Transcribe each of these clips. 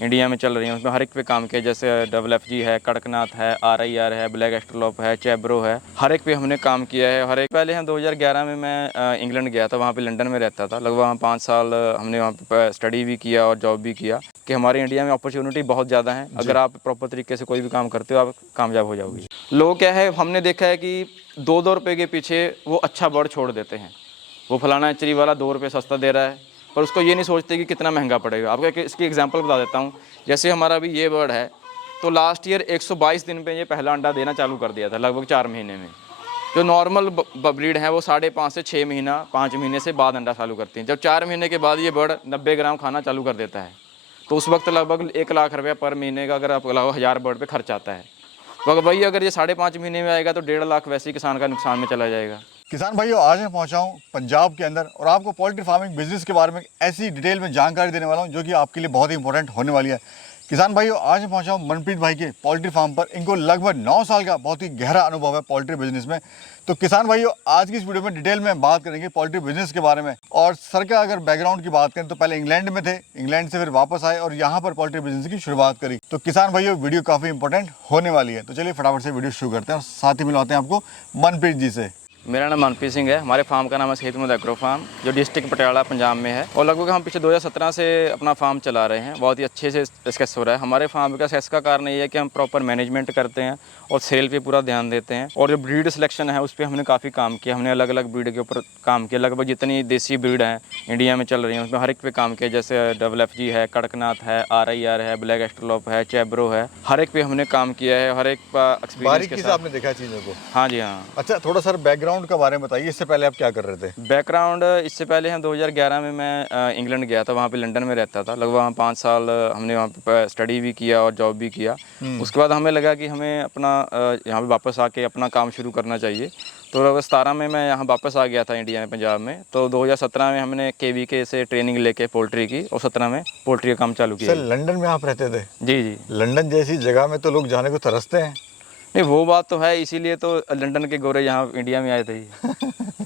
India में चल रही हैं उसमें हर एक पे काम किया, जैसे FFG है, कड़कनाथ है, RIR है, ब्लैक एस्ट्रोलॉप है, चैब्रो है, हर एक पे हमने काम किया है। हर एक पहले हम 2011 में मैं इंग्लैंड गया था, वहाँ पे लंदन में रहता था, लगभग वहाँ 5 साल हमने वहाँ पे स्टडी भी किया और जॉब भी किया कि हमारे इंडिया में अपॉर्चुनिटी बहुत ज़्यादा है। अगर आप प्रॉपर तरीके से कोई भी काम करते हो आप कामयाब हो जाओगे। लोग क्या है, हमने देखा है कि 2-2 रुपये के पीछे वो अच्छा बर्ड छोड़ देते हैं। वो फलाना चरी वाला 2 रुपये सस्ता दे रहा है, पर उसको ये नहीं सोचते कि कितना महंगा पड़ेगा। आपको इसकी एग्जांपल बता देता हूँ। जैसे हमारा अभी ये बर्ड है, तो लास्ट ईयर 122 दिन पे ये पहला अंडा देना चालू कर दिया था, लगभग 4 महीने में। जो नॉर्मल ब्रीड है वो 5.5 से 6 महीना 5 महीने से बाद अंडा चालू करती हैं। जब 4 महीने के बाद ये बर्ड 90 ग्राम खाना चालू कर देता है, तो उस वक्त लगभग 1 लाख रुपया पर महीने का अगर आप लगभग 1000 बर्ड पे खर्च आता है। मगर भाई अगर ये 5.5 महीने में आएगा तो 1.5 लाख वैसे ही किसान का नुकसान में चला जाएगा। किसान भाइयों, आज मैं पहुंचा हूं पंजाब के अंदर और आपको पोल्ट्री फार्मिंग बिजनेस के बारे में ऐसी डिटेल में जानकारी देने वाला हूं जो कि आपके लिए बहुत ही इंपॉर्टेंट होने वाली है। किसान भाइयों, आज मैं पहुंचा हूं मनप्रीत भाई के पोल्ट्री फार्म पर। इनको लगभग 9 साल का बहुत ही गहरा अनुभव है पोल्ट्री बिजनेस में। तो किसान भाइयों, आज की इस वीडियो में डिटेल में बात करेंगे पोल्ट्री बिजनेस के बारे में। और सर का अगर बैकग्राउंड की बात करें तो पहले इंग्लैंड में थे, इंग्लैंड से फिर वापस आए और यहाँ पर पोल्ट्री बिजनेस की शुरुआत करी। तो किसान भाइयों, वीडियो काफ़ी इंपॉर्टेंट होने वाली है। तो चलिए फटाफट से वीडियो शुरू करते हैं और साथ ही मिलवाते हैं आपको मनप्रीत जी से। मेरा नाम मनप्रीत सिंह है। हमारे फार्म का नाम है शहीद मोहम्मद एग्रो फार्म, जो डिस्ट्रिक्ट पटियाला पंजाब में है। और लगभग हम पिछले 2017 से अपना फार्म चला रहे हैं। बहुत ही अच्छे से सक्सेस हो रहा है। हमारे फार्म का सक्सेस का कारण ये है कि हम प्रॉपर मैनेजमेंट करते हैं और सेल पे पूरा ध्यान देते हैं। और जो ब्रीड सिलेक्शन है उस पर हमने काफ़ी काम किया। हमने अलग अलग ब्रीड के ऊपर काम किया। लगभग जितनी देसी ब्रीड हैं इंडिया में चल रही हैं उसमें हर एक पे काम किया, जैसे FFG है, कड़कनाथ है, RIR है, ब्लैक एस्ट्रोलॉप है, चैब्रो है, हर एक पे हमने काम किया है। हर एक का एक्सपीरियंस के साथ आपने देखा चीज़ों को। हाँ जी हाँ। अच्छा, थोड़ा सर बैकग्राउंड के बारे में बताइए, इससे पहले आप क्या कर रहे थे? बैकग्राउंड इससे पहले हम 2011 में मैं इंग्लैंड गया था, वहाँ पे लंदन में रहता था, लगभग वहाँ 5 साल हमने वहाँ पे स्टडी भी किया और जॉब भी किया। उसके बाद हमें लगा कि हमें अपना यहाँ पे वापस आके अपना काम शुरू करना चाहिए। तो 2017 में मैं यहाँ वापस आ गया था इंडिया में, पंजाब में। तो 2017 में हमने KVK से ट्रेनिंग लेके पोल्ट्री की और 17 में पोल्ट्री का काम चालू किया। सर, लंदन में आप रहते थे? जी जी। लंदन जैसी जगह में तो लोग जाने को तरसते हैं। नहीं, वो बात तो है, इसीलिए तो लंदन के गोरे यहाँ इंडिया में आए थे।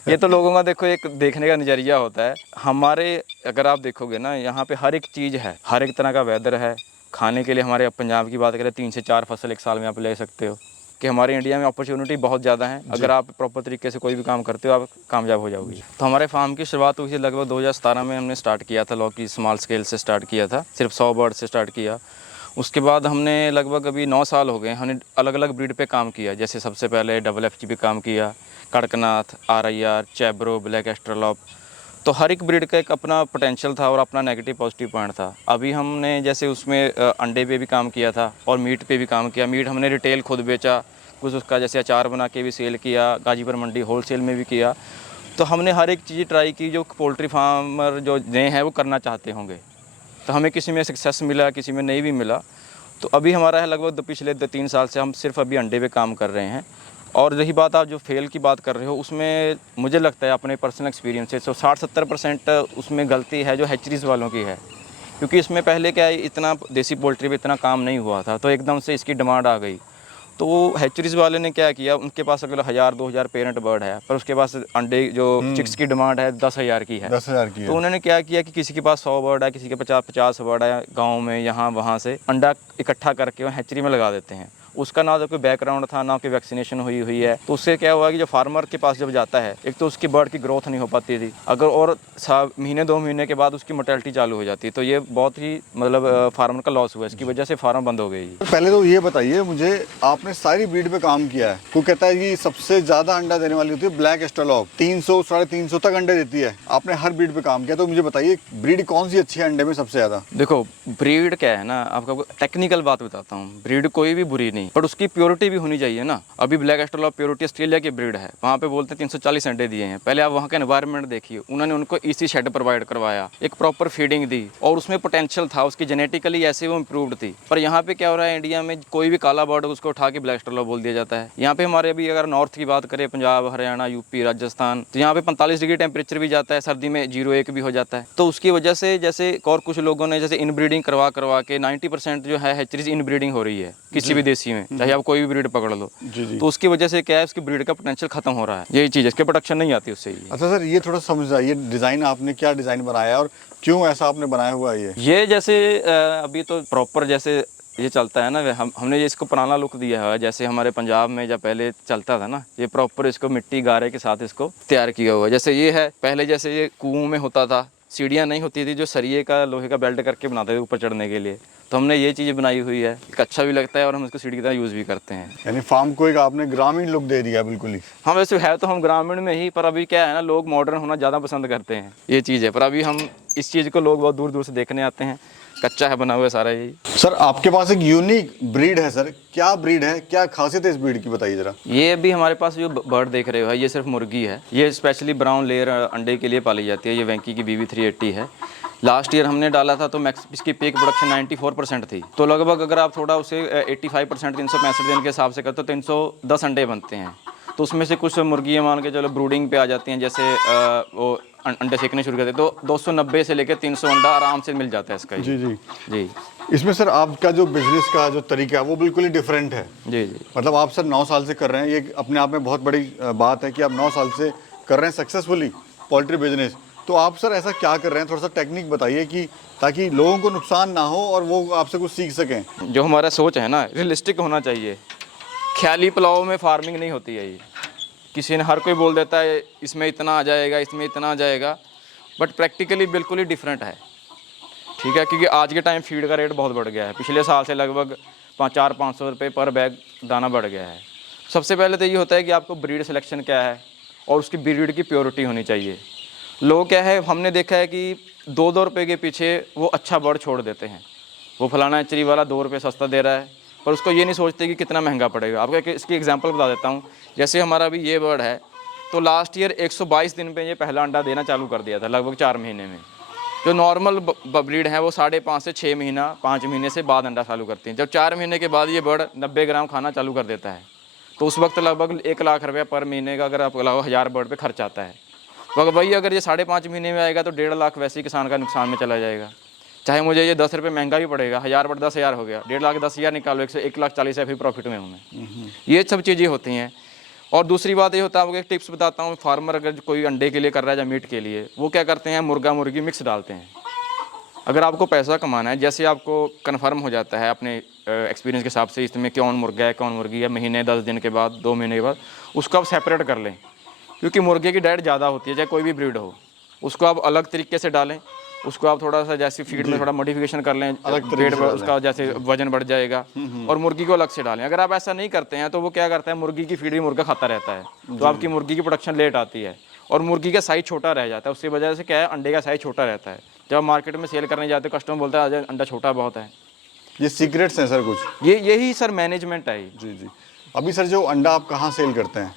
ये तो लोगों का देखो एक देखने का नज़रिया होता है। हमारे अगर आप देखोगे ना, यहाँ पे हर एक चीज़ है, हर एक तरह का वेदर है। खाने के लिए हमारे पंजाब की बात करें 3 से 4 फसल एक साल में आप ले सकते हो। कि हमारे इंडिया में अपॉर्चुनिटी बहुत ज़्यादा है। अगर आप प्रॉपर तरीके से कोई भी काम करते हो आप कामयाब हो जाओगे। तो हमारे फार्म की शुरुआत हुई थी लगभग 2017 में। हमने स्टार्ट किया था लॉकी स्मॉल स्केल से स्टार्ट किया था, सिर्फ 100 बर्ड से स्टार्ट किया। उसके बाद हमने लगभग अभी 9 साल हो गए, हमने अलग अलग ब्रीड पे काम किया। जैसे सबसे पहले FFG पे काम किया, कड़कनाथ, RIR, चैब्रो, ब्लैक एस्ट्रोलॉप। तो हर एक ब्रीड का एक अपना पोटेंशियल था और अपना नेगेटिव पॉजिटिव पॉइंट था। अभी हमने जैसे उसमें अंडे पे भी काम किया था और मीट पे भी काम किया। मीट हमने रिटेल खुद बेचा, कुछ उसका जैसे अचार बना के भी सेल किया, गाजीपुर मंडी होलसेल में भी किया। तो हमने हर एक चीज़ ट्राई की जो पोल्ट्री फार्मर जो नए हैं वो करना चाहते होंगे। तो हमें किसी में सक्सेस मिला, किसी में नहीं भी मिला। तो अभी हमारा है लगभग पिछले 3 साल से हम सिर्फ अभी अंडे पे काम कर रहे हैं। और रही बात आप जो फेल की बात कर रहे हो, उसमें मुझे लगता है अपने पर्सनल एक्सपीरियंस से 60-70% उसमें गलती है जो हैचरीज़ वालों की है। क्योंकि इसमें पहले क्या है, इतना देसी पोल्ट्री पे इतना काम नहीं हुआ था, तो एकदम से इसकी डिमांड आ गई। तो वो हैचरीज़ वाले ने क्या किया, उनके पास अगर 1000-2000 पेरेंट बर्ड है, पर उसके पास अंडे जो चिक्स की डिमांड है 10,000 की है। 10,000 की है। तो उन्होंने क्या किया कि किसी के पास 100 बर्ड है, किसी के 50-50 बर्ड है, गांव में यहाँ वहाँ से अंडा इकट्ठा करके वो हैचरी में लगा देते हैं। उसका ना तो कोई बैकग्राउंड था, ना कोई वैक्सीनेशन हुई है। तो उससे क्या हुआ कि जो फार्मर के पास जब जाता है, एक तो उसकी बर्ड की ग्रोथ नहीं हो पाती थी, अगर और महीने 2 महीने के बाद उसकी मोर्टेलिटी चालू हो जाती है। तो ये बहुत ही मतलब फार्मर का लॉस हुआ, इसकी वजह से फार्म बंद हो गई। पहले तो ये बताइए मुझे, आपने सारी ब्रीड पे काम किया है। वो कहता है कि सबसे ज्यादा अंडा देने वाली होती है ब्लैक एस्ट्रोलॉप, 300-350 तक अंडे देती है। आपने हर ब्रीड पे काम किया, तो मुझे बताइए ब्रीड कौन सी अच्छी है अंडे में सबसे ज्यादा? देखो, ब्रीड क्या है ना, आपको टेक्निकल बात बताता हूँ। ब्रीड कोई भी बुरी नहीं, पर उसकी प्योरिटी भी होनी चाहिए ना। अभी ब्लैक एस्ट्रोलॉप प्योरिटी ऑस्ट्रेलिया की ब्रीड है, वहाँ पे बोलते हैं 340 अंडे दिए हैं। पहले आप वहाँ का एनवायरनमेंट देखिए, उन्होंने उनको EC शेड प्रोवाइड करवाया, एक प्रॉपर फीडिंग दी और उसमें पोटेंशियल था, उसकी जेनेटिकली ऐसे वो इम्प्रूव्ड थी। पर यहाँ पे क्या हो रहा है, इंडिया में कोई भी काला बर्ड उसको उठा के ब्लैक एस्ट्रोलॉप बोल दिया जाता है। यहाँ पे हमारे अभी अगर नॉर्थ की बात करें, पंजाब, हरियाणा, UP, राजस्थान, तो यहाँ पे 45 डिग्री टेम्परेचर भी जाता है, सर्दी में 0-1 भी हो जाता है। तो उसकी वजह से जैसे और कुछ लोगों ने जैसे इनब्रीडिंग करवा के 90% जो है हैचरीज इनब्रीडिंग हो रही है किसी भी देसी देसी में, चाहे आप कोई भी ब्रीड पकड़ लो। जी जी। तो उसकी वजह से क्या है, उसकी ब्रीड का पोटेंशियल खत्म हो रहा है, यही चीज़, इसके प्रोडक्शन नहीं आती उससे ही। अच्छा सर, ये थोड़ा समझ आइए, डिज़ाइन आपने क्या डिज़ाइन बनाया है और क्यों ऐसा आपने बनाया हुआ है ये जैसे अभी तो प्रॉपर जैसे ये चलता है ना, हमने ये इसको पुराना लुक दिया है, जैसे हमारे पंजाब में जब पहले चलता था ना, ये प्रॉपर इसको मिट्टी गारे के साथ इसको तैयार किया हुआ है। जैसे ये है, पहले जैसे ये कुओं में होता था, सीढ़ियाँ नहीं होती थी, जो सरिये का लोहे का बेल्ट करके बनाते थे ऊपर चढ़ने के लिए, तो हमने ये चीज़ बनाई हुई है, एक अच्छा भी लगता है और हम इसको सीढ़ी की तरह यूज़ भी करते हैं। यानी फार्म को एक आपने ग्रामीण लुक दे दिया बिल्कुल ही। हाँ वैसे है तो हम ग्रामीण में ही, पर अभी क्या है ना, लोग मॉडर्न होना ज़्यादा पसंद करते हैं, ये चीज़ है। पर अभी हम इस चीज़ को लोग बहुत दूर दूर से देखने आते हैं, कच्चा है बना हुआ है सारा यही। सर आपके पास एक यूनिक ब्रीड है सर, क्या ब्रीड है, क्या खासियत है इस ब्रीड की, बताइए जरा। ये अभी हमारे पास जो बर्ड देख रहे हो, ये सिर्फ मुर्गी है, ये स्पेशली ब्राउन लेयर अंडे के लिए पाली जाती है। ये वेंकी की BB 380 है। लास्ट ईयर हमने डाला था तो मैक्स इसकी पीक प्रोडक्शन 94% थी, तो लगभग अगर आप थोड़ा उसे 85% 365 दिन के हिसाब से करते हो तो 310 अंडे बनते हैं। तो उसमें से कुछ मुर्गियाँ मान के चलो ब्रूडिंग पे आ जाती हैं, जैसे वो अंडे सेकने शुरू करते हैं, तो 290 से लेकर 300 अंडा आराम से मिल जाता है इसका। जी जी जी। इसमें सर आपका जो बिजनेस का जो तरीका है वो बिल्कुल ही डिफरेंट है। जी जी। मतलब आप सर 9 साल से कर रहे हैं, ये अपने आप में बहुत बड़ी बात है कि आप 9 साल से कर रहे हैं सक्सेसफुली पोल्ट्री बिजनेस। तो आप सर ऐसा क्या कर रहे हैं, थोड़ा सा टेक्निक बताइए कि ताकि लोगों को नुकसान ना हो और वो आपसे कुछ सीख सकें। जो हमारा सोच है ना, रियलिस्टिक होना चाहिए। ख्याली पुलाव में फार्मिंग नहीं होती है ये। किसी ने, हर कोई बोल देता है इसमें इतना आ जाएगा, इसमें इतना आ जाएगा, बट प्रैक्टिकली बिल्कुल ही डिफरेंट है। ठीक है, क्योंकि आज के टाइम फीड का रेट बहुत बढ़ गया है, पिछले साल से लगभग 400-500 रुपये पर बैग दाना बढ़ गया है। सबसे पहले तो ये होता है कि आपको ब्रीड सिलेक्शन क्या है और उसकी ब्रीड की प्योरिटी होनी चाहिए। लोग क्या है, हमने देखा है कि 2-2 रुपये के पीछे वो अच्छा बर्ड छोड़ देते हैं। वो फलाना एचरी वाला 2 रुपये सस्ता दे रहा है, पर उसको ये नहीं सोचते कि कितना महंगा पड़ेगा। आपको इसकी एग्जांपल बता देता हूँ। जैसे हमारा अभी ये बर्ड है, तो लास्ट ईयर 122 दिन पे ये पहला अंडा देना चालू कर दिया था, लगभग 4 महीने में। जो नॉर्मल ब्रीड है वो 5.5 से 6 महीना, 5 महीने से बाद अंडा चालू करती हैं। जब 4 महीने के बाद ये बर्ड 90 ग्राम खाना चालू कर देता है, तो उस वक्त लगभग 1 लाख रुपया पर महीने का, अगर आप लगभग 1000 बर्ड पे खर्च आता है। मगर वही अगर ये 5.5 महीने में आएगा तो 1.5 लाख वैसे ही किसान का नुकसान में चला जाएगा। चाहे मुझे ये 10 रुपये महंगा भी पड़ेगा, 1000 बट 10,000 हो गया, 1.5 लाख 10,000 निकालो, 1,40,000 फिर प्रॉफिट में हूँ मैं। ये सब चीज़ें होती हैं। और दूसरी बात ये होता है, आपको एक टिप्स बताता हूँ। फार्मर अगर कोई अंडे के लिए कर रहा है या मीट के लिए, वो क्या करते हैं, मुर्गा मुर्गी मिक्स डालते हैं। अगर आपको पैसा कमाना है, जैसे आपको कन्फर्म हो जाता है अपने एक्सपीरियंस के हिसाब से इसमें कौन मुर्गा है कौन मुर्गी है, महीने 10 दिन के बाद, 2 महीने के बाद उसको आप सेपरेट कर लें। क्योंकि मुर्गे की डाइट ज़्यादा होती है, चाहे कोई भी ब्रीड हो, उसको आप अलग तरीके से डालें। उसको आप थोड़ा सा जैसे फीड में थोड़ा मॉडिफिकेशन कर लें, पेट उसका जैसे वजन बढ़ जाएगा, और मुर्गी को अलग से डालें। अगर आप ऐसा नहीं करते हैं तो वो क्या करता है, मुर्गी की फीड भी मुर्गा खाता रहता है, तो आपकी मुर्गी की प्रोडक्शन लेट आती है और मुर्गी का साइज़ छोटा रह जाता है। उसकी वजह से क्या है, अंडे का साइज़ छोटा रहता है। जब आप मार्केट में सेल करने जाते हो, कस्टमर बोलता है अंडा छोटा बहुत है। ये सीक्रेट्स हैं सर कुछ? यही सर मैनेजमेंट है। जी जी। अभी सर जो अंडा आप कहाँ सेल करते हैं?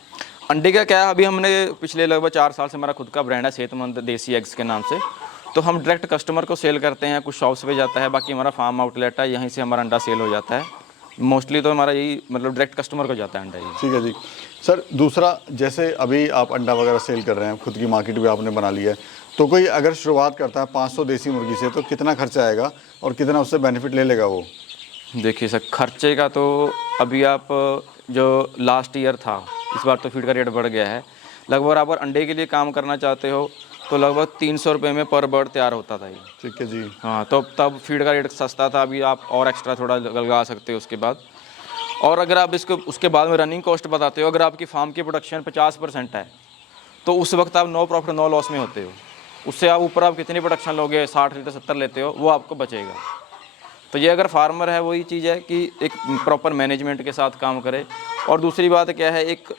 अंडे का क्या है, अभी हमने पिछले लगभग 4 साल से हमारा खुद का ब्रांड है सेहतमंद देसी एग्स के नाम से, तो हम डायरेक्ट कस्टमर को सेल करते हैं। कुछ शॉप्स पे जाता है, बाकी हमारा फार्म आउटलेट है, यहीं से हमारा अंडा सेल हो जाता है। मोस्टली तो हमारा यही मतलब डायरेक्ट कस्टमर को जाता है अंडा। ठीक है जी। सर दूसरा, जैसे अभी आप अंडा वगैरह सेल कर रहे हैं, खुद की मार्केट भी आपने बना ली है, तो कोई अगर शुरुआत करता है 500 देसी मुर्गी से, तो कितना खर्चा आएगा और कितना उससे बेनिफिट ले लेगा वो? देखिए सर, खर्चे का तो अभी आप जो लास्ट ईयर था, इस बार तो फीड का रेट बढ़ गया है। लगभग आप अंडे के लिए काम करना चाहते हो तो लगभग 300 रुपये में पर बर्ड तैयार होता था ये। ठीक है जी। हाँ, तो तब फीड का रेट सस्ता था, अभी आप और एक्स्ट्रा थोड़ा लगा सकते हो उसके बाद। और अगर आप इसको उसके बाद में रनिंग कॉस्ट बताते हो, अगर आपकी फार्म की प्रोडक्शन 50% है तो उस वक्त आप नो प्रॉफिट नो लॉस में होते हो। उससे आप ऊपर आप कितनी प्रोडक्शन लोगे, 60 लीटर 70 लेते हो, वो आपको बचेगा। तो ये अगर फार्मर है, वही चीज़ है कि एक प्रॉपर मैनेजमेंट के साथ काम करे। और दूसरी बात क्या है, एक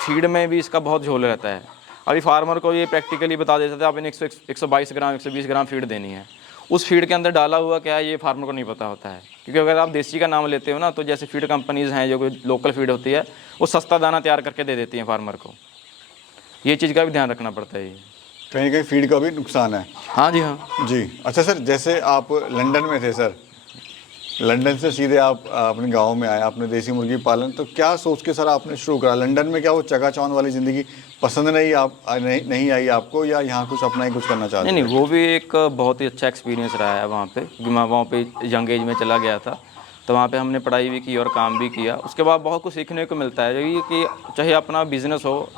फीड में भी इसका बहुत झोल रहता है। अभी फार्मर को ये प्रैक्टिकली बता देते थे, आपने 122 ग्राम 120 ग्राम फीड देनी है, उस फीड के अंदर डाला हुआ क्या है ये फार्मर को नहीं पता होता है। क्योंकि अगर आप देसी का नाम लेते हो ना, तो जैसे फीड कंपनीज़ हैं जो कोई लोकल फीड होती है, वो सस्ता दाना तैयार करके दे देती हैं फार्मर को। ये चीज़ का भी ध्यान रखना पड़ता है। कहीं कहीं फीड का भी नुकसान है। हाँ जी, हाँ जी। अच्छा सर, जैसे आप लंदन में थे सर, लंदन से सीधे आप अपने गांव में आए, आपने देसी मुर्गी पालन, तो क्या सोच के सर आपने शुरू करा? लंदन में क्या वो चकाचौंध वाली ज़िंदगी पसंद नहीं आई आपको, या यहाँ कुछ अपना ही कुछ करना चाहते? नहीं, वो भी एक बहुत ही अच्छा एक्सपीरियंस रहा है वहाँ पे, क्योंकि मैं वहाँ पे यंग एज में चला गया था। तो वहाँ पे हमने पढ़ाई भी की और काम भी किया। उसके बाद बहुत कुछ सीखने को मिलता है, जो कि चाहे अपना बिजनेस हो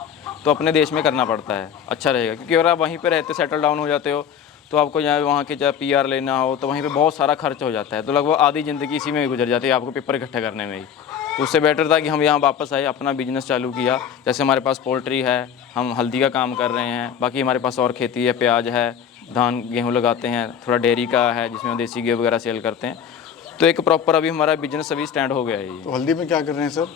तो अपने देश में करना पड़ता है, अच्छा रहेगा। क्योंकि अगर आप वहीं पे रहते सेटल डाउन हो जाते हो तो आपको यहाँ वहाँ के चाहे PR लेना हो तो वहीं पे बहुत सारा खर्च हो जाता है, तो लगभग आधी ज़िंदगी इसी में ही गुजर जाती है आपको पेपर इकट्ठे करने में ही। तो उससे बेटर था कि हम यहाँ वापस आए, अपना बिजनेस चालू किया। जैसे हमारे पास पोल्ट्री है, हम हल्दी का काम कर रहे हैं, बाकी हमारे पास और खेती है, प्याज है, धान गेहूँ लगाते हैं, थोड़ा डेयरी का है जिसमें हम देसी घी वगैरह सेल करते हैं। तो एक प्रॉपर अभी हमारा बिजनेस अभी स्टैंड हो गया है ये। तो हल्दी में क्या कर रहे हैं सर?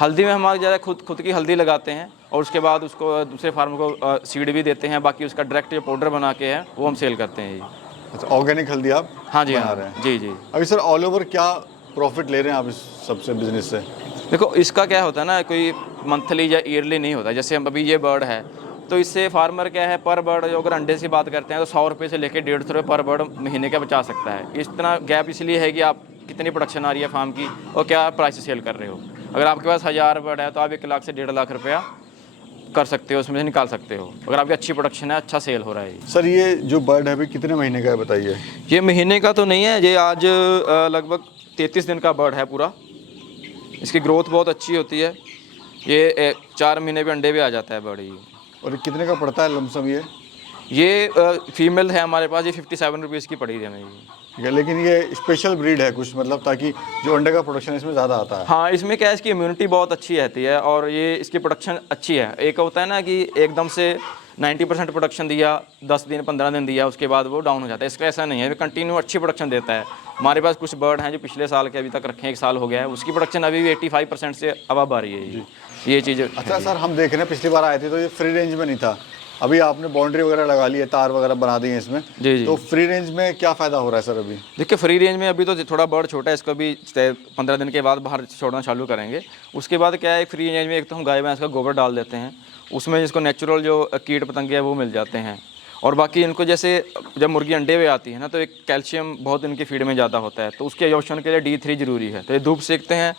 हल्दी में हमारे ज़्यादा खुद की हल्दी लगाते हैं और उसके बाद उसको दूसरे फार्म को सीड भी देते हैं, बाकी उसका डायरेक्ट जो पाउडर बना के है वो हम सेल करते हैं ये। अच्छा, ऑर्गेनिक हल्दी आप हाँ जी, बना हाँ रहे हैं? जी जी। अभी सर ऑल ओवर क्या प्रॉफिट ले रहे हैं आप इस सबसे बिजनेस से? देखो इसका क्या होता है ना, कोई मंथली या ईयरली नहीं होता। जैसे हम अभी ये बर्ड है तो इससे फार्मर क्या है, पर बर्ड जो अगर अंडे की बात करते हैं तो 100 रुपये से लेकर 150 रुपये पर बर्ड महीने का बचा सकता है। इस तरह गैप इसलिए है कि आप कितनी प्रोडक्शन आ रही है फार्म की और क्या प्राइस सेल कर रहे हो। अगर आपके पास 1000 बर्ड है तो आप 1 लाख से 1.5 लाख रुपया कर सकते हो, उसमें से निकाल सकते हो अगर आपकी अच्छी प्रोडक्शन है, अच्छा सेल हो रहा है। सर ये जो बर्ड है अभी कितने महीने का है बताइए? ये महीने का तो नहीं है, ये आज लगभग 33 दिन का बर्ड है पूरा। इसकी ग्रोथ बहुत अच्छी होती है, ये 4 महीने पे अंडे भी आ जाता है बर्ड ये। और ये कितने का पड़ता है लमसम ये? ये फीमेल है हमारे पास, ये 57 रुपीज़ की पड़ी थी हमें ये। ठीक है, लेकिन ये स्पेशल ब्रीड है कुछ, मतलब ताकि जो अंडे का प्रोडक्शन इसमें ज़्यादा आता है। हाँ, इसमें क्या है, इसकी इम्यूनिटी बहुत अच्छी रहती है और ये इसकी प्रोडक्शन अच्छी है। एक होता है ना कि एकदम से 90% प्रोडक्शन दिया, 10 दिन 15 दिन दिया, उसके बाद वो डाउन हो जाता है। इसका ऐसा नहीं है, ये कंटिन्यू अच्छी प्रोडक्शन देता है। हमारे पास कुछ बर्ड हैं जो पिछले साल के अभी तक रखे हैं, 1 साल हो गया है, उसकी प्रोडक्शन अभी भी 85% से अबव आ रही है ये चीज़। अच्छा सर, हम देख रहे हैं पिछली बार आए थे तो ये फ्री रेंज में नहीं था, अभी आपने बाउंड्री वगैरह लगा ली है, तार वगैरह बना दी है इसमें। जी जी। तो फ्री रेंज में क्या फ़ायदा हो रहा है सर अभी? देखिए फ्री रेंज में अभी तो थोड़ा बर्ड छोटा है, इसको भी 15 दिन के बाद बाहर छोड़ना चालू करेंगे। उसके बाद क्या है, फ्री रेंज में एक तो हम गाय भैंस का गोबर डाल देते हैं, उसमें जिसको नेचुरल जो कीट पतंगे हैं वो मिल जाते हैं। और बाकी इनको जैसे जब मुर्गी अंडे में आती है ना तो एक कैल्शियम बहुत इनकी फीड में ज़्यादा होता है, तो उसके एब्जॉर्प्शन के लिए D3 ज़रूरी है। तो ये धूप सेकते हैं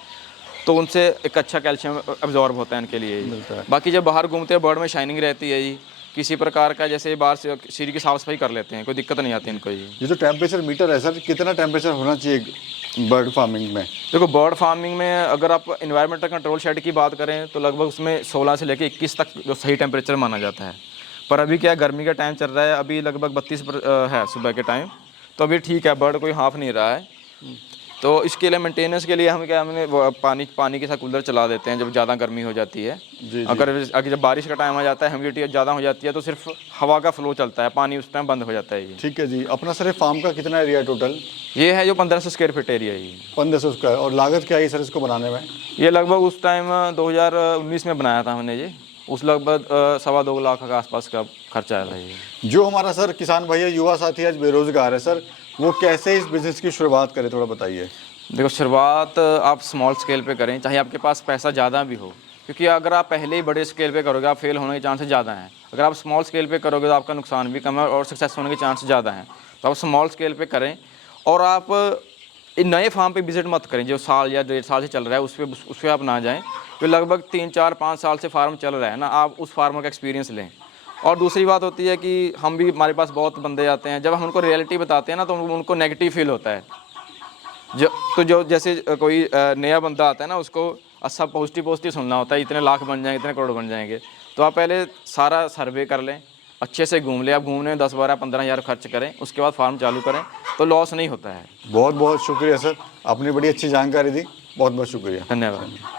तो उनसे एक अच्छा कैल्शियम एब्जॉर्ब होता है इनके लिए मिलता है। बाकी जब बाहर घूमते हैं बर्ड में शाइनिंग रहती है जी, किसी प्रकार का जैसे बाहर से शरीर की साफ सफाई कर लेते हैं, कोई दिक्कत नहीं आती इनको ये। ये जो टेम्परेचर मीटर है सर, कितना टेम्परेचर होना चाहिए बर्ड फार्मिंग में? देखो बर्ड फार्मिंग में अगर आप इन्वायरमेंटल कंट्रोल शेड की बात करें तो लगभग उसमें 16 से लेकर 21 तक जो सही टेम्परेचर माना जाता है। पर अभी क्या गर्मी का टाइम चल रहा है, अभी लगभग 32 है सुबह के टाइम, तो अभी ठीक है, बर्ड कोई हाफ नहीं रहा है। तो इसके लिए मेंटेनेंस के लिए हम क्या, हमने पानी के साथ कूलर चला देते हैं जब ज़्यादा गर्मी हो जाती है। जी। अगर जब बारिश का टाइम आ जाता है, ह्यूमिडिटी ज़्यादा हो जाती है तो सिर्फ हवा का फ्लो चलता है, पानी उस टाइम बंद हो जाता है ये। ठीक है जी। अपना सर फार्म का कितना एरिया टोटल? ये है जो 1500 स्क्वायर फीट एरिया है ये। 1500 स्क्वायर। और लागत क्या है सर इसको बनाने में? ये लगभग उस टाइम 2019 में बनाया था हमने ये, उस लगभग 2.25 लाख के आसपास का खर्चा आया था ये। जो हमारा सर किसान भैया युवा साथी आज बेरोजगार है सर, वो कैसे इस बिज़नेस की शुरुआत करें, थोड़ा बताइए। देखो शुरुआत आप स्मॉल स्केल पे करें, चाहे आपके पास पैसा ज़्यादा भी हो, क्योंकि अगर आप पहले ही बड़े स्केल पे करोगे आप फेल होने के चांसेस ज़्यादा हैं। अगर आप स्मॉल स्केल पे करोगे तो आपका नुकसान भी कम है और सक्सेस होने के चांस ज़्यादा हैं। तो आप स्मॉल स्केल पे करें और आप इन नए फार्म पे विजिट मत करें जो साल या 1.5 साल से चल रहा है, उस पर आप ना जाएँ। तो लगभग 3, 4, 5 साल से फार्म चल रहा है ना, आप उस फार्मर का एक्सपीरियंस लें। और दूसरी बात होती है कि हमारे पास बहुत बंदे आते हैं, जब हम उनको रियलिटी बताते हैं ना तो उनको नेगेटिव फील होता है। जो जैसे कोई नया बंदा आता है ना, उसको अच्छा पॉजिटिव सुनना होता है, इतने लाख बन जाएंगे, इतने करोड़ बन जाएंगे। तो आप पहले सारा सर्वे कर लें, अच्छे से घूम लें। आप घूमने में 10, 12, 15 हज़ार खर्च करें, उसके बाद फार्म चालू करें तो लॉस नहीं होता है। बहुत बहुत शुक्रिया सर, आपने बड़ी अच्छी जानकारी दी, बहुत बहुत शुक्रिया। धन्यवाद।